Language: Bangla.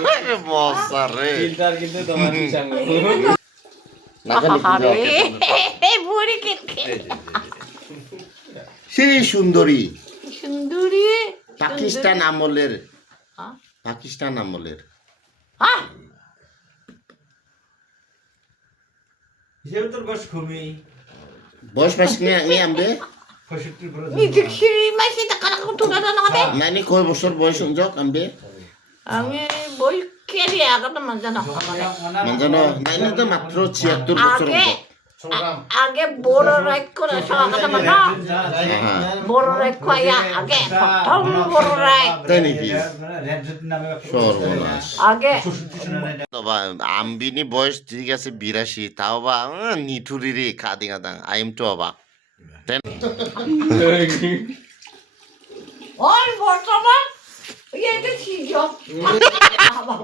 আরে মশা রে ফিল্টার কিন্তু তোমার সঙ্গে নাকালি এই বুড়ি কে সেই সুন্দরী সুন্দরী পাকিস্তান আমলের হ্যাঁ পাকিস্তান আমলের হ্যাঁ হিসেবে তোর বয়স কমই বয়স পাইছি নি আমবে 65 করে নিজে খিরি মাইছে টাকা তুলা না হবে নানি কয় বছর বয়স যোগ আমবে আমি বই কেরি আগত মজানো মঞ্জানো নাইনি তো মাত্র 76 বছর আগে আগে বড় রাইট করে আগত মনা বড় রাইট কয়া আগে প্রথম বড় রাইট তাই নাকি রেড নামে সর্বনাশ আগে তবা আম্বিনি বয়স ঠিক আছে 82 তাও বা নিঠুরি রে খাদি গাদাং আই এম টু অবাক ওর বর্তমান ইয়ে কে ছিল আবার